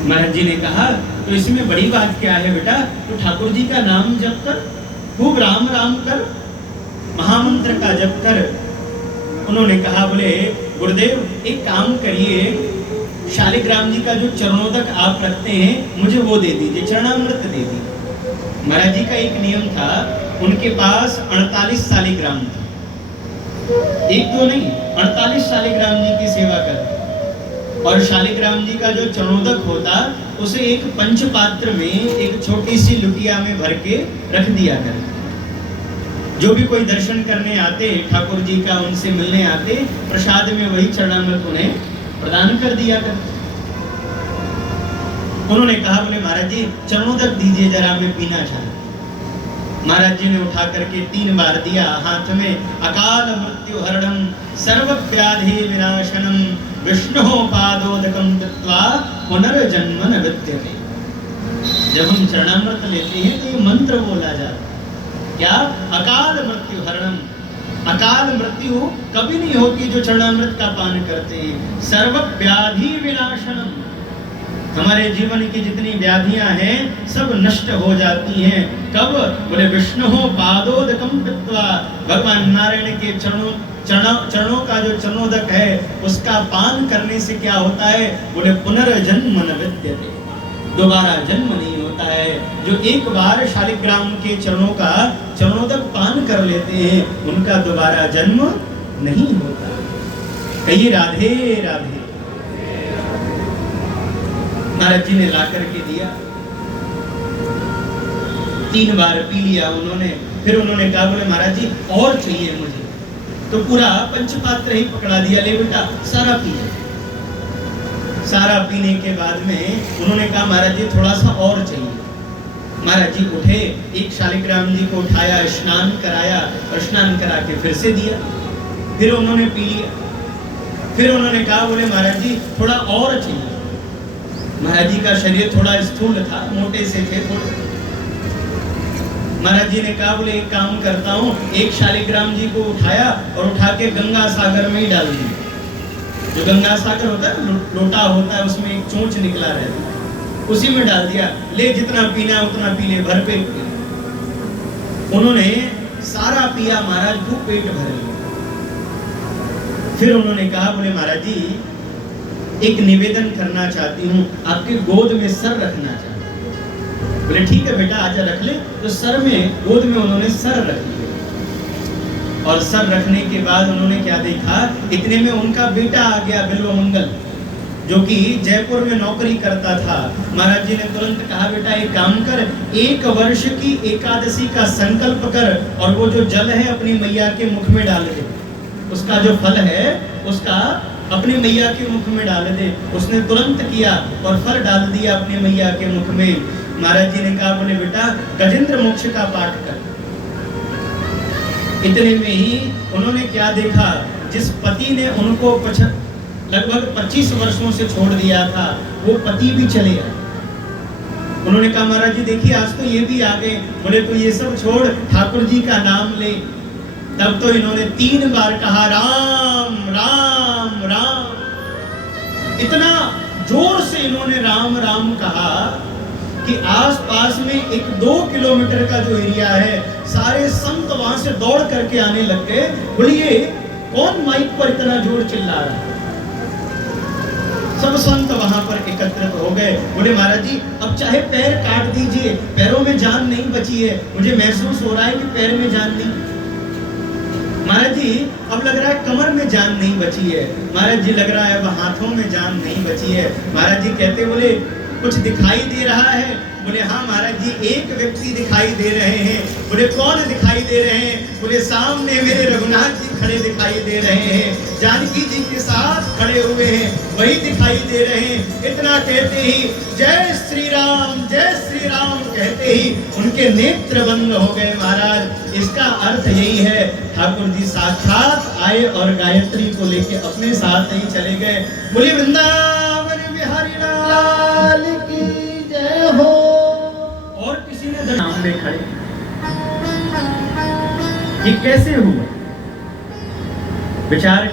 महाराज जी ने कहा तो इसमें बड़ी बात क्या है बेटा, तो ठाकुर जी का नाम जप कर, खूब राम राम कर, महामंत्र का जप कर। उन्होंने कहा बोले गुरुदेव एक काम करिए, शालिग्राम जी का जो चरणोदक आप रखते हैं मुझे वो दे दीजिए, चरणामृत दे दीजिए। महाराज जी का एक नियम था, उनके पास 48 शालिग्राम था, एक दो नहीं 48 शालिग्राम जी की सेवा कर। और शालिग्राम जी का जो चरणोदक होता उसे एक पंचपात्र में एक छोटी सी लुटिया में भर के रख दिया कर। जो भी कोई दर्शन करने आते ठाकुर जी का, उनसे मिलने आते, प्रसाद में वही चरणामृत उन्हें प्रदान कर दिया कर। उन्होंने कहा बोले महाराज जी चरणोदक दीजिए जरा, मैं पीना चाहता। महाराज जी ने उठा करके 3 बार दिया हाथ में। अकाल मृत्यु हरणम सर्व व्याधि विनाशनम विष्णु पादोदकम दत्वा पुनर्जन्म न विद्यते। जब हम चरणामृत लेते हैं तो ये मंत्र बोला जाता है, क्या? अकाल मृत्यु हरणम। अकाल मृत्यु कभी नहीं होती जो चरणामृत का पान करते हैं। सर्व व्याधि विनाशनम, हमारे जीवन की जितनी व्याधियां हैं सब नष्ट हो जाती हैं। कब? बोले विष्णु पादोदकम पित्वा, भगवान नारायण के चरणों का जो चरणोदक है उसका पान करने से क्या होता है? बोले पुनर्जन्म न विद्यते, दोबारा जन्म नहीं होता है। जो एक बार शालिग्राम के चरणों का चरणोदक पान कर लेते हैं उनका दोबारा जन्म नहीं होता। कहिए राधे राधे। महाराज जी ने ला करके दिया, 3 बार पी लिया उन्होंने। फिर उन्होंने कहा बोले महाराज जी और चाहिए मुझे, तो पूरा पंचपात्र ही पकड़ा दिया, ले बेटा सारा पी। सारा पीने के बाद में उन्होंने कहा महाराज जी थोड़ा सा और चाहिए। महाराज जी उठे, एक शालिग्राम जी को उठाया, स्नान कराया और स्नान करा के फिर से दिया। फिर उन्होंने पी लिया। फिर उन्होंने कहा बोले महाराज जी थोड़ा और चाहिए। महाराज जी का शरीर थोड़ा स्थूल था, मोटे से थे थोड़े। महाराज जी ने कहा बोले एक काम करता हूँ, एक शालिग्राम जी को उठाया और उठा के गंगा सागर में ही डाल दिया। जो गंगा सागर होता है, लोटा होता है, उसमें एक चोंच निकला रहता है, उसी में डाल दिया। ले जितना पीना है उतना पी ले, भर पेट पी। उन्होंने सारा पिया महाराज को, पेट भर लिया। फिर उन्होंने कहा बोले महाराज जी एक निवेदन करना चाहती हूँ, आपके गोद में सर रखना चाहती हूँ। बोले ठीक है बेटा आजा रख ले। तो सर में, गोद में उन्होंने सर रख लिया। और सर रखने के बाद उन्होंने क्या देखा, इतने में उनका बेटा आ गया बिल्वमंगल, जो कि जयपुर में नौकरी करता था। महाराज जी ने तुरंत कहा बेटा एक काम कर, 1 वर्ष की एकादशी का संकल्प कर और वो जो जल है अपनी मैया के मुख में डाल दे, उसका जो फल है उसका अपनी मैया के मुख में डाल दे। उसने तुरंत किया और फल डाल दिया अपनी मैया के मुख में। महाराज जी ने कहा बोले बेटा गजेंद्र मोक्ष का पाठ कर। इतने में ही उन्होंने क्या देखा, जिस पति ने उनको लगभग 25 वर्षों से छोड़ दिया था वो पति भी चले आए। उन्होंने कहा महाराज जी देखिए आज तो ये भी आ गए। बोले तो ये सब छोड़, ठाकुर जी का नाम ले। तब तो इन्होंने 3 बार कहा राम राम राम। इतना जोर से इन्होंने राम राम कहा कि आसपास में 1-2 किलोमीटर का जो एरिया है सारे संत वहां से दौड़ करके आने लग गए। बोलिए कौन माइक पर इतना जोर चिल्ला रहा है? सब संत वहां पर एकत्रित हो गए। बोले महाराज जी अब चाहे पैर काट दीजिए, पैरों में जान नहीं बची है, मुझे महसूस हो रहा है कि पैर में जान नहीं। महाराज जी अब लग रहा है कमर में जान नहीं बची है। महाराज जी लग रहा है अब हाथों में जान नहीं बची है। महाराज जी कहते बोले कुछ दिखाई दे रहा है? बोले हाँ महाराज जी एक व्यक्ति दिखाई दे रहे हैं। बोले कौन दिखाई दे रहे हैं? बोले सामने मेरे रघुनाथ जी खड़े दिखाई दे रहे हैं, जानकी जी के साथ खड़े हुए हैं, वही दिखाई दे रहे हैं। इतना कहते ही जय श्री राम कहते ही उनके नेत्र बंद हो गए। महाराज इसका अर्थ यही है, ठाकुर जी साक्षात आए और गायत्री को लेके अपने साथ ही चले गए। बोले वृंदावन बिहारी लाल की जय हो। और किसी ने सामने खड़े, ये कैसे हुआ? विचार